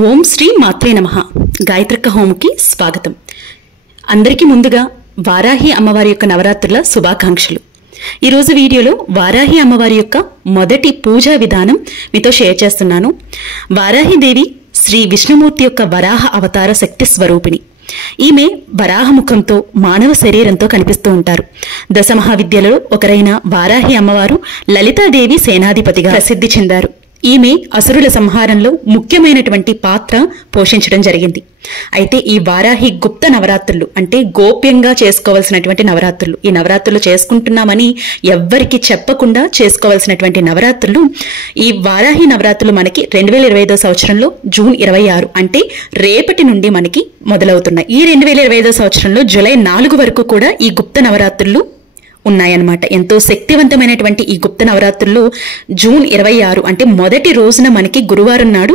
ఓం శ్రీ మాత్రే నమః. గాయత్రక్క హోమ్కి స్వాగతం. అందరికీ ముందుగా వారాహి అమ్మవారి యొక్క నవరాత్రుల శుభాకాంక్షలు. ఈరోజు వీడియోలో వారాహి అమ్మవారి యొక్క మొదటి పూజా విధానం మీతో షేర్ చేస్తున్నాను. వారాహిదేవి శ్రీ విష్ణుమూర్తి యొక్క వరాహ అవతార శక్తి స్వరూపిణి. ఈమె వరాహముఖంతో మానవ శరీరంతో కనిపిస్తూ ఉంటారు. దశమహావిద్యలలో ఒకరైన వారాహి అమ్మవారు లలితాదేవి సేనాధిపతిగా ప్రసిద్ధి చెందారు. ఈమె అసురుల సంహారంలో ముఖ్యమైనటువంటి పాత్ర పోషించడం జరిగింది. అయితే ఈ వారాహి గుప్త నవరాత్రులు అంటే గోప్యంగా చేసుకోవాల్సినటువంటి నవరాత్రులు, ఈ నవరాత్రులు చేసుకుంటున్నామని ఎవ్వరికి చెప్పకుండా చేసుకోవాల్సినటువంటి నవరాత్రులు. ఈ వారాహి నవరాత్రులు మనకి 2025 సంవత్సరంలో జూన్ 26 అంటే రేపటి నుండి మనకి మొదలవుతున్నాయి. ఈ 2025 సంవత్సరంలో జూలై 4 వరకు కూడా ఈ గుప్త నవరాత్రులు ఉన్నాయన్నమాట. ఎంతో శక్తివంతమైనటువంటి ఈ గుప్త నవరాత్రుల్లో జూన్ 26 అంటే మొదటి రోజున మనకి గురువారం నాడు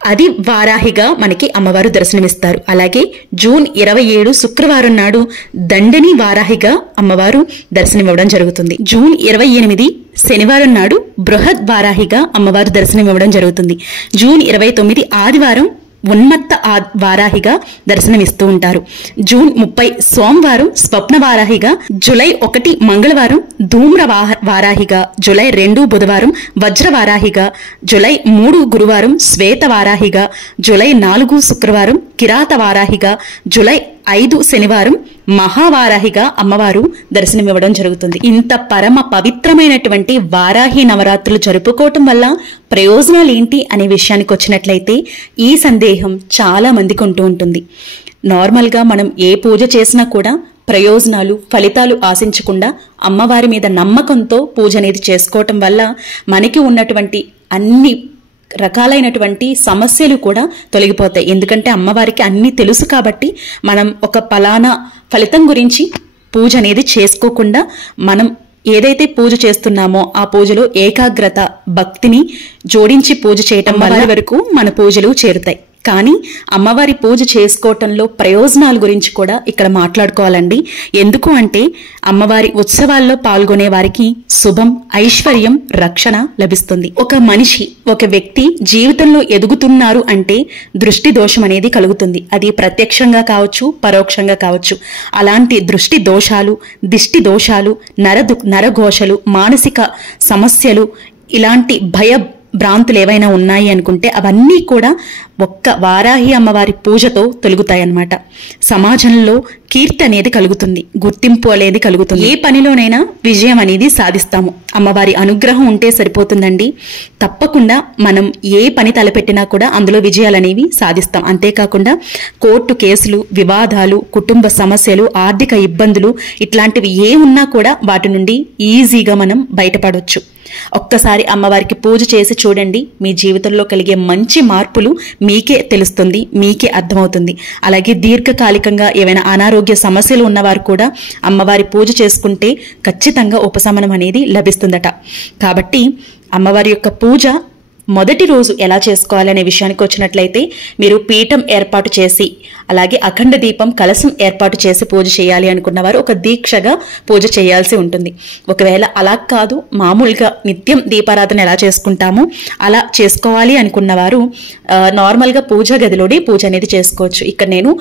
అది వారాహిగా మనకి అమ్మవారు దర్శనమిస్తారు. అలాగే జూన్ 27 శుక్రవారం నాడు దండని వారాహిగా అమ్మవారు దర్శనమివ్వడం జరుగుతుంది. జూన్ 28 శనివారం నాడు బృహద్ వారాహిగా అమ్మవారు దర్శనమివ్వడం జరుగుతుంది. జూన్ 29 ఆదివారం ఉన్మత్త వారాహిగా దర్శనమిస్తూ ఉంటారు. జూన్ 30 సోమవారం స్వప్న వారాహిగా, జూలై 1 మంగళవారం ధూమ్ర వారాహిగా, జూలై 2 బుధవారం వజ్ర వారాహిగా, జూలై 3 గురువారం శ్వేత వారాహిగా, జూలై 4 శుక్రవారం కిరాత వారాహిగా, జూలై 5 శనివారం మహావారాహిగా అమ్మవారు దర్శనమివ్వడం జరుగుతుంది. ఇంత పరమ పవిత్రమైనటువంటి వారాహి నవరాత్రులు జరుపుకోవటం వల్ల ప్రయోజనాలు ఏంటి అనే విషయానికి వచ్చినట్లయితే ఈ సందేహం చాలా మందికి ఉంటూ ఉంటుంది. నార్మల్గా మనం ఏ పూజ చేసినా కూడా ప్రయోజనాలు ఫలితాలు ఆశించకుండా అమ్మవారి మీద నమ్మకంతో పూజ అనేది చేసుకోవటం వల్ల మనకి ఉన్నటువంటి అన్ని రకాలైనటువంటి సమస్యలు కూడా తొలగిపోతాయి. ఎందుకంటే అమ్మవారికి అన్ని తెలుసు కాబట్టి మనం ఒక పలానా ఫలితం గురించి పూజ అనేది చేసుకోకుండా మనం ఏదైతే పూజ చేస్తున్నామో ఆ పూజలో ఏకాగ్రత భక్తిని జోడించి పూజ చేయటం వల్ల వరకు మన పూజలు చేరుతాయి. కానీ అమ్మవారి పూజ చేసుకోవటంలో ప్రయోజనాల గురించి కూడా ఇక్కడ మాట్లాడుకోవాలండి. ఎందుకు అంటే అమ్మవారి ఉత్సవాల్లో పాల్గొనే వారికి శుభం, ఐశ్వర్యం, రక్షణ లభిస్తుంది. ఒక మనిషి, ఒక వ్యక్తి జీవితంలో ఎదుగుతున్నారు అంటే దృష్టి దోషం అనేది కలుగుతుంది. అది ప్రత్యక్షంగా కావచ్చు, పరోక్షంగా కావచ్చు. అలాంటి దృష్టి దోషాలు, దిష్టి దోషాలు, నరఘోషలు, మానసిక సమస్యలు, ఇలాంటి భ్రాంతులు ఏవైనా ఉన్నాయి అనుకుంటే అవన్నీ కూడా ఒక్క వారాహి అమ్మవారి పూజతో తొలగుతాయన్నమాట. సమాజంలో కీర్తి అనేది కలుగుతుంది, గుర్తింపు అనేది కలుగుతుంది. ఏ పనిలోనైనా విజయం అనేది సాధిస్తాము. అమ్మవారి అనుగ్రహం ఉంటే సరిపోతుందండి. తప్పకుండా మనం ఏ పని తలపెట్టినా కూడా అందులో విజయాలు అనేవి సాధిస్తాం. అంతేకాకుండా కోర్టు కేసులు, వివాదాలు, కుటుంబ సమస్యలు, ఆర్థిక ఇబ్బందులు ఇట్లాంటివి ఏ ఉన్నా కూడా వాటి నుండి ఈజీగా మనం బయటపడవచ్చు. ఒక్కసారి అమ్మవారికి పూజ చేసి చూడండి, మీ జీవితంలో కలిగే మంచి మార్పులు మీకే తెలుస్తుంది, మీకే అర్థమవుతుంది. అలాగే దీర్ఘకాలికంగా ఏవైనా అనారోగ్య సమస్యలు ఉన్నవారు కూడా అమ్మవారి పూజ చేసుకుంటే ఖచ్చితంగా ఉపశమనం అనేది లభిస్తుందట. కాబట్టి అమ్మవారి యొక్క పూజ మొదటి రోజు ఎలా చేసుకోవాలనే విషయానికి వచ్చినట్లయితే మీరు పీఠం ఏర్పాటు చేసి అలాగే అఖండ దీపం కలశం ఏర్పాటు చేసి పూజ చేయాలి అనుకున్నవారు ఒక దీక్షగా పూజ చేయాల్సి ఉంటుంది. ఒకవేళ అలా కాదు, మామూలుగా నిత్యం దీపారాధన ఎలా చేసుకుంటామో అలా చేసుకోవాలి అనుకున్నవారు నార్మల్గా పూజా గదిలోనే పూజ అనేది చేసుకోవచ్చు. ఇక్కడ నేను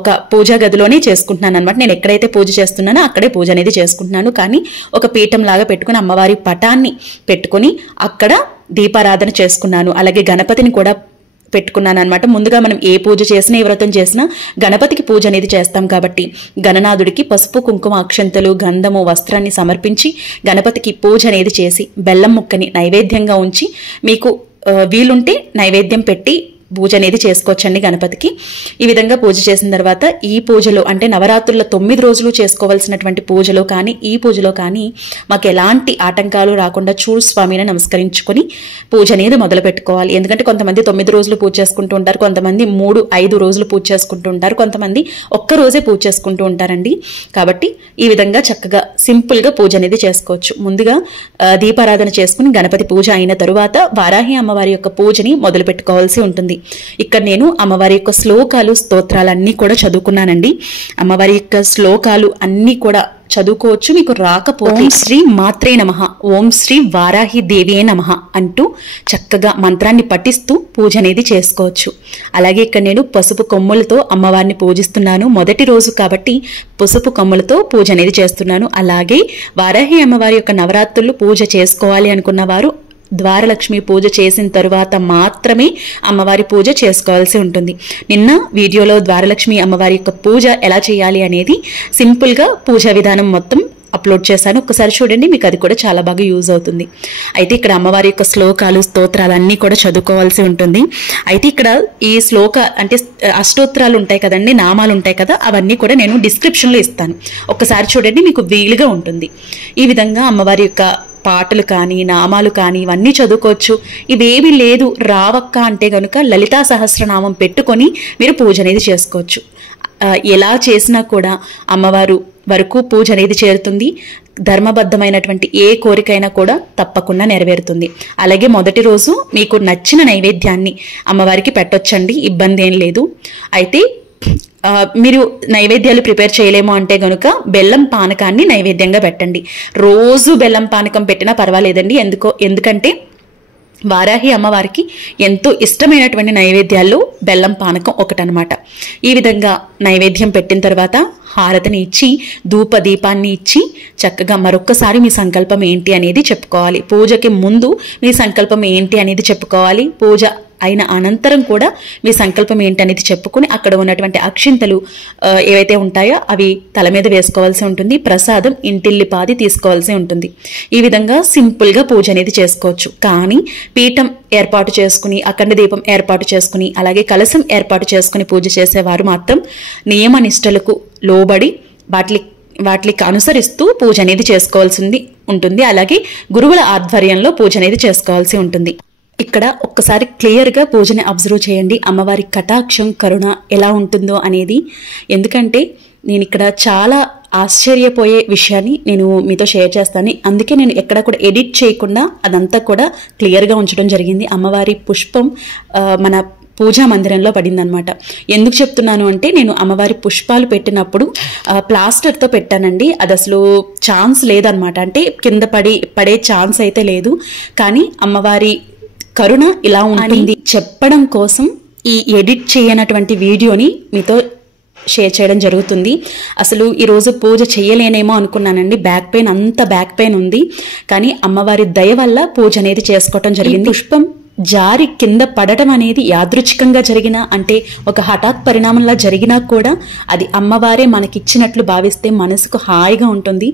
ఒక పూజా గదిలోనే చేసుకుంటున్నాను అనమాట. నేను ఎక్కడైతే పూజ చేస్తున్నానో అక్కడే పూజ అనేది చేసుకుంటున్నాను. కానీ ఒక పీఠం లాగా పెట్టుకుని అమ్మవారి పటాన్ని పెట్టుకుని అక్కడ దీపారాధన చేసుకున్నాను. అలాగే గణపతిని కూడా పెట్టుకున్నాను అనమాట. ముందుగా మనం ఏ పూజ చేసినా, ఏ వ్రతం చేసినా గణపతికి పూజ అనేది చేస్తాం కాబట్టి గణనాథుడికి పసుపు, కుంకుమ, అక్షంతలు, గంధము, వస్త్రాన్ని సమర్పించి గణపతికి పూజ అనేది చేసి బెల్లం ముక్కని నైవేద్యంగా ఉంచి మీకు వీలుంటే నైవేద్యం పెట్టి పూజ అనేది చేసుకోవచ్చండి గణపతికి. ఈ విధంగా పూజ చేసిన తర్వాత ఈ పూజలో అంటే నవరాత్రుల 9 రోజులు చేసుకోవాల్సినటువంటి పూజలో కానీ ఈ పూజలో కానీ మాకు ఎలాంటి ఆటంకాలు రాకుండా చూడు స్వామిని నమస్కరించుకొని పూజ అనేది మొదలు పెట్టుకోవాలి. ఎందుకంటే కొంతమంది 9 రోజులు పూజ చేసుకుంటూ ఉంటారు, కొంతమంది 3-5 రోజులు పూజ చేసుకుంటూ ఉంటారు, కొంతమంది ఒక్క రోజే పూజ చేసుకుంటూ ఉంటారండి. కాబట్టి ఈ విధంగా చక్కగా సింపుల్గా పూజ అనేది చేసుకోవచ్చు. ముందుగా దీపారాధన చేసుకుని గణపతి పూజ అయిన తరువాత వారాహి అమ్మవారి యొక్క పూజని మొదలు పెట్టుకోవాల్సి ఉంటుంది. ఇక్కడ నేను అమ్మవారి యొక్క శ్లోకాలు స్తోత్రాలు అన్నీ కూడా చదువుకున్నానండి. అమ్మవారి యొక్క శ్లోకాలు అన్నీ కూడా చదువుకోవచ్చు. మీకు రాకపోతే ఓం శ్రీ మాత్రే నమః, ఓం శ్రీ వారాహి దేవియే నమః అంటూ చక్కగా మంత్రాన్ని పఠిస్తూ పూజ అనేది చేసుకోవచ్చు. అలాగే ఇక్కడ నేను పసుపు కొమ్ములతో అమ్మవారిని పూజిస్తున్నాను. మొదటి రోజు కాబట్టి పసుపు కొమ్ములతో పూజ అనేది చేస్తున్నాను. అలాగే వారాహి అమ్మవారి యొక్క నవరాత్రులు పూజ చేసుకోవాలి అనుకున్న వారు ద్వారలక్ష్మి పూజ చేసిన తరువాత మాత్రమే అమ్మవారి పూజ చేసుకోవాల్సి ఉంటుంది. నిన్న వీడియోలో ద్వారలక్ష్మి అమ్మవారి యొక్క పూజ ఎలా చేయాలి అనేది సింపుల్గా పూజా విధానం మొత్తం అప్లోడ్ చేశాను. ఒకసారి చూడండి, మీకు అది కూడా చాలా బాగా యూజ్ అవుతుంది. అయితే ఇక్కడ అమ్మవారి యొక్క శ్లోకాలు స్తోత్రాలు అన్నీ కూడా చదువుకోవాల్సి ఉంటుంది. అయితే ఇక్కడ ఈ అంటే అష్టోత్తరాలు ఉంటాయి కదండి, నామాలు ఉంటాయి కదా, అవన్నీ కూడా నేను డిస్క్రిప్షన్లో ఇస్తాను. ఒక్కసారి చూడండి, మీకు వీలుగా ఉంటుంది. ఈ విధంగా అమ్మవారి యొక్క పాటలు కానీ నామాలు కానీ ఇవన్నీ చదువుకోవచ్చు. ఇవేమీ లేదు రావక్క అంటే కనుక లలితా సహస్రనామం పెట్టుకొని మీరు పూజ అనేది చేసుకోవచ్చు. ఎలా చేసినా కూడా అమ్మవారు వరకు పూజ అనేది చేరుతుంది. ధర్మబద్ధమైనటువంటి ఏ కోరికైనా కూడా తప్పకుండా నెరవేరుతుంది. అలాగే మొదటి రోజు మీకు నచ్చిన నైవేద్యాన్ని అమ్మవారికి పెట్టొచ్చండి, ఇబ్బంది ఏం లేదు. అయితే మీరు నైవేద్యాలు ప్రిపేర్ చేయలేము అంటే గనుక బెల్లం పానకాన్ని నైవేద్యంగా పెట్టండి. రోజు బెల్లం పానకం పెట్టినా పర్వాలేదండి. ఎందుకంటే వారాహి అమ్మవారికి ఎంతో ఇష్టమైనటువంటి నైవేద్యాల్లో బెల్లం పానకం ఒకటనమాట. ఈ విధంగా నైవేద్యం పెట్టిన తర్వాత హారతిని ఇచ్చి ధూప దీపాన్ని ఇచ్చి చక్కగా మరొక్కసారి మీ సంకల్పం ఏంటి అనేది చెప్పుకోవాలి. పూజకి ముందు మీ సంకల్పం ఏంటి అనేది చెప్పుకోవాలి. పూజ అయిన అనంతరం కూడా మీ సంకల్పం ఏంటనేది చెప్పుకుని అక్కడ ఉన్నటువంటి అక్షింతలు ఏవైతే ఉంటాయో అవి తల మీద వేసుకోవాల్సి ఉంటుంది. ప్రసాదం ఇంటిల్లిపాది తీసుకోవాల్సి ఉంటుంది. ఈ విధంగా సింపుల్గా పూజ అనేది చేసుకోవచ్చు. కానీ పీఠం ఏర్పాటు చేసుకుని అఖండ దీపం ఏర్పాటు చేసుకుని అలాగే కలశం ఏర్పాటు చేసుకుని పూజ చేసేవారు మాత్రం నియమ నిష్టలకు లోబడి వాటికి అనుసరిస్తూ పూజ అనేది చేసుకోవాల్సింది ఉంటుంది. అలాగే గురువుల ఆధ్వర్యంలో పూజ అనేది చేసుకోవాల్సి ఉంటుంది. ఇక్కడ ఒక్కసారి క్లియర్గా పూజని అబ్జర్వ్ చేయండి. అమ్మవారి కటాక్షం కరుణ ఎలా ఉంటుందో అనేది. ఎందుకంటే నేను ఇక్కడ చాలా ఆశ్చర్యపోయే విషయాన్ని నేను మీతో షేర్ చేస్తాను. అందుకే నేను ఎక్కడ కూడా ఎడిట్ చేయకుండా అదంతా కూడా క్లియర్గా ఉంచడం జరిగింది. అమ్మవారి పుష్పం మన పూజా మందిరంలో పడిందనమాట. ఎందుకు చెప్తున్నాను అంటే నేను అమ్మవారి పుష్పాలు పెట్టినప్పుడు ప్లాస్టర్తో పెట్టానండి. అది అసలు ఛాన్స్ లేదనమాట. అంటే కింద పడే ఛాన్స్ అయితే లేదు. కానీ అమ్మవారి కరుణ ఇలా ఉంటుంది చెప్పడం కోసం ఈ ఎడిట్ చేయనటువంటి వీడియోని మీతో షేర్ చేయడం జరుగుతుంది. అసలు ఈరోజు పూజ చేయలేనేమో అనుకున్నానండి. బ్యాక్ పెయిన్ ఉంది. కానీ అమ్మవారి దయ వల్ల పూజ అనేది చేసుకోవటం జరిగింది. పుష్పం జారి కింద పడటం అనేది యాదృచ్ఛికంగా జరిగినా అంటే ఒక హఠాత్ పరిణామంలా జరిగినా కూడా అది అమ్మవారే మనకిచ్చినట్లు భావిస్తే మనసుకు హాయిగా ఉంటుంది.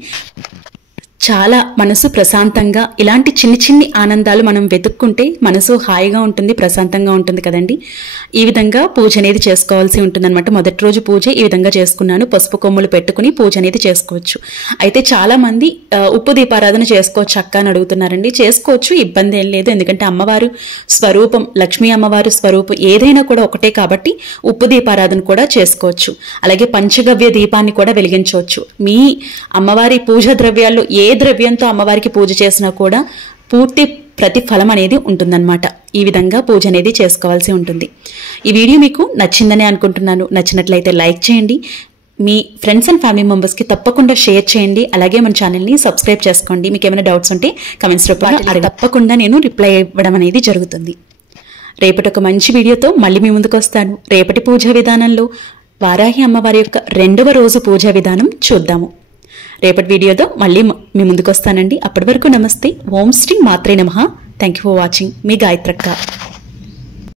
చాలా మనసు ప్రశాంతంగా ఇలాంటి చిన్ని ఆనందాలు మనం వెతుక్కుంటే మనసు హాయిగా ఉంటుంది, ప్రశాంతంగా ఉంటుంది కదండి. ఈ విధంగా పూజ అనేది చేసుకోవాల్సి ఉంటుంది అనమాట. మొదటి రోజు పూజ ఈ విధంగా చేసుకున్నాను. పసుపు కొమ్ములు పెట్టుకుని పూజ అనేది చేసుకోవచ్చు. అయితే చాలా మంది ఉప్పు దీపారాధన చేసుకోవచ్చు అక్క అని అడుగుతున్నారండి. చేసుకోవచ్చు, ఇబ్బంది ఏం లేదు. ఎందుకంటే అమ్మవారు స్వరూపం, లక్ష్మీ అమ్మవారు స్వరూపం ఏదైనా కూడా ఒకటే కాబట్టి ఉప్పు దీపారాధన కూడా చేసుకోవచ్చు. అలాగే పంచగవ్య దీపాన్ని కూడా వెలిగించవచ్చు. మీ అమ్మవారి పూజ ద్రవ్యాల్లో ఏ ద్రవ్యంతో అమ్మవారికి పూజ చేసినా కూడా పూర్తి ప్రతిఫలం అనేది ఉంటుందన్నమాట. ఈ విధంగా పూజ అనేది చేసుకోవాల్సి ఉంటుంది. ఈ వీడియో మీకు నచ్చిందని అనుకుంటున్నాను. నచ్చినట్లయితే లైక్ చేయండి. మీ ఫ్రెండ్స్ అండ్ ఫ్యామిలీ మెంబర్స్కి తప్పకుండా షేర్ చేయండి. అలాగే మన ఛానల్ని సబ్స్క్రైబ్ చేసుకోండి. మీకు ఏమైనా డౌట్స్ ఉంటే కమెంట్స్ రూపంలో తప్పకుండా నేను రిప్లై ఇవ్వడం అనేది జరుగుతుంది. రేపటి ఒక మంచి వీడియోతో మళ్ళీ మీ ముందుకు వస్తాను. రేపటి పూజా విధానంలో వారాహి అమ్మవారి యొక్క 2వ రోజు పూజా విధానం చూద్దాము. రేపటి వీడియోతో మళ్ళీ మీ ముందుకు వస్తానండి. అప్పటి వరకు నమస్తే. ఓం శ్రీ మాత్రే నమః. Thank you for watching. మీ గాయత్రక్క.